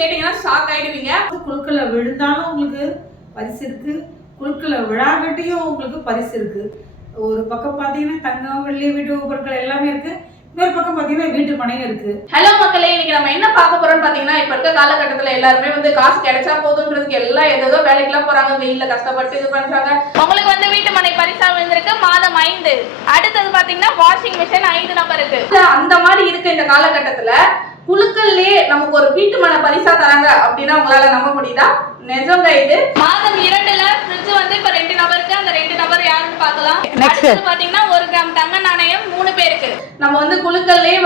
கேட்டீங்கன்னா ஷாக் ஆயிடுவீங்க. குழுக்களை விழுந்தாலும் உங்களுக்கு பரிசு இருக்கு, குழுக்களை விழாகட்டியும் உங்களுக்கு பரிசு இருக்கு. ஒரு பக்கம் பாத்தீங்கன்னா தங்கம் வெள்ளி வீட்டு பொருட்கள் எல்லாமே இருக்கு, இன்னொரு பக்கம் பாத்தீங்கன்னா வீட்டு மனையும் இருக்கு. ஹலோ மக்களே, இன்னைக்கு நம்ம என்ன பார்க்க போறோம்னு பாத்தீங்கன்னா, இப்ப இருக்க காலகட்டத்துல எல்லாருமே காசு கிடைச்சா போதுன்றதுக்கு எல்லாம் ஏதோ வேலைக்கெல்லாம் போறாங்க, வெயில்ல கஷ்டப்பட்டு இது பண்றாங்க. உங்களுக்கு வீட்டு மனை பரிசா விழுந்திருக்கு மாதம் 5. அடுத்தது பாத்தீங்கன்னா வாஷிங் மிஷின் 5 நம்பருக்கு. அந்த மாதிரி இருக்க இந்த காலகட்டத்துல குழுக்கள்லயே நமக்கு ஒரு வீட்டு மனை பரிசா தராங்க அப்படின்னா உங்களால நம்ப முடியுதா? நிஜங்க. இது மாதம் 2ல ஃப்ரிட்ஜ் இப்ப 2 நபருக்கு. அந்த 2 நபர் யாருன்னு பார்க்கலாம். அடுத்து பாத்தீங்கன்னா 1 கிராம் தங்க நாணயம் 3 பேருக்கு. நம்ம குழுக்கள்லயே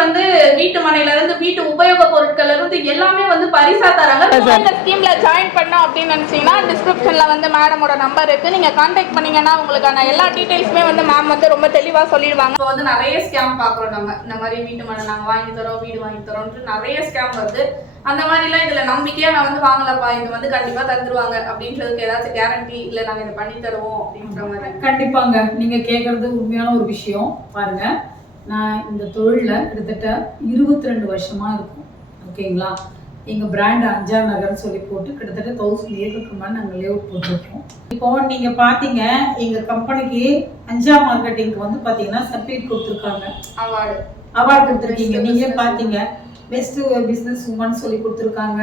வீட்டு மனையில இருந்து வீட்டு உபயோக பொருட்கள் இருந்து எல்லாமே பரிசா தராங்க. இந்த ஸ்கீம்ல ஜாயின் பண்ணோம் அப்படின்னு நினைச்சீங்கன்னா டிஸ்கிரிப்ஷன்ல மேடமோட நம்பர் இருக்கு, நீங்க கான்டாக்ட் பண்ணீங்கன்னா உங்களுக்கான எல்லா டீடைல்ஸுமே மேம் ரொம்ப தெளிவா சொல்லிடுவாங்க. இப்போ நிறைய ஸ்கேம் பாக்குறோம். நம்ம இந்த மாதிரி வீட்டு மனை நாங்க வாங்கி தரோம், வீடு வாங்கி தரோம்னு நிறைய ஸ்கேம் வருது. அந்த மாதிரிலாம் இதுல நம்பிக்கையா நான் வாங்கலப்பா, இது கண்டிப்பா தந்துருவாங்க அப்படின்றதுக்கு ஏதாச்சும் கேரண்டி இல்ல நாங்க இதை பண்ணி தருவோம் அப்படின்ற மாதிரி? கண்டிப்பாங்க. நீங்க கேக்குறது உண்மையான ஒரு விஷயம். பாருங்க, நான் இந்த தொழில கிட்டத்தட்ட 22 வருஷமா இருக்கும். ஓகேங்களா? எங்க பிராண்ட் அஞ்சா நகர்னு சொல்லி போட்டு கிட்டத்தட்ட 1000 ஏக்கருக்கு மேல நாங்க லேஅவுட் போட்டிருக்கோம். இப்போ நீங்க பாத்தீங்க, எங்க கம்பெனிக்கு அஞ்சா மார்க்கெட்டிங்க்கு பாத்தீங்கன்னா சர்டிபிகேட் கொடுத்துருக்காங்க, அவார்டு கொடுத்துருக்கீங்க. நீங்க பாத்தீங்க, பெஸ்ட் பிசினஸ் உமன் சொல்லி கொடுத்துருக்காங்க.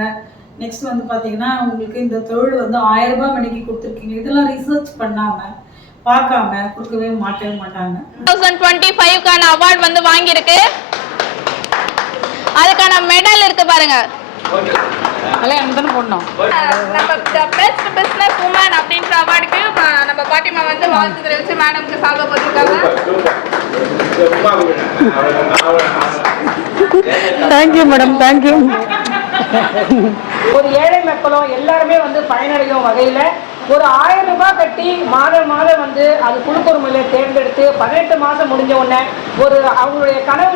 நெக்ஸ்ட் பாத்தீங்கன்னா உங்களுக்கு இந்த தொழில் 1000 ரூபாய் மணிக்கு கொடுத்துருக்கீங்க. இதெல்லாம் ரிசர்ச் பண்ணாம பார்க்காம கொடுக்கவே மாட்டாங்க. 2025க்கான அவார்ட் வாங்கியிருக்கு. அதுக்கான மெடல் இருக்கு பாருங்க. நம்ம பெஸ்ட் பிசினஸ் உமன் அப்படின்ற அவார்டுக்கு நம்ம பாட்டிமா வாழ்த்து தெரிவிச்சு மேடம்க்கு சால்வா போட்டிருக்காங்க. Thank you madam, thank you. ஒரு ஏழை மக்களும் எல்லாருமே பயனடையும் வகையில ஒரு 1000 ரூபாய் கட்டி மாதம் அது குழுக்கொரு முறையில தேர்ந்தெடுத்து 18 மாசம் முடிஞ்ச உடனே அவங்களுடைய கனவு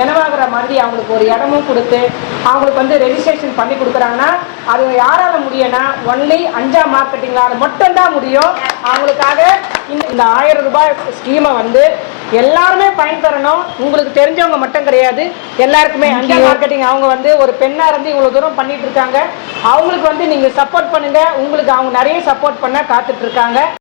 நினைவாகிற மாதிரி அவங்களுக்கு ஒரு இடமும் கொடுத்து அவங்களுக்கு ரெஜிஸ்ட்ரேஷன் பண்ணி கொடுக்குறாங்கன்னா அது யாரால முடியும்னா ஒன்லி அஞ்சா மார்க்கெட்டிங்கால மட்டும்தான் முடியும். அவங்களுக்காக இந்த 1000 ரூபாய் ஸ்கீமை எல்லாருமே பயன்பெறணும். உங்களுக்கு தெரிஞ்சவங்க மட்டும் கிடையாது, எல்லாருக்குமே. அஞ்சா மார்க்கெட்டிங் அவங்க ஒரு பெண்ணா இருந்து இவ்வளவு தூரம் பண்ணிட்டு இருக்காங்க. அவங்களுக்கு நீங்க சப்போர்ட் பண்ணுங்க. உங்களுக்கு அவங்க நிறைய சப்போர்ட் பண்ண காத்துட்டு இருக்காங்க.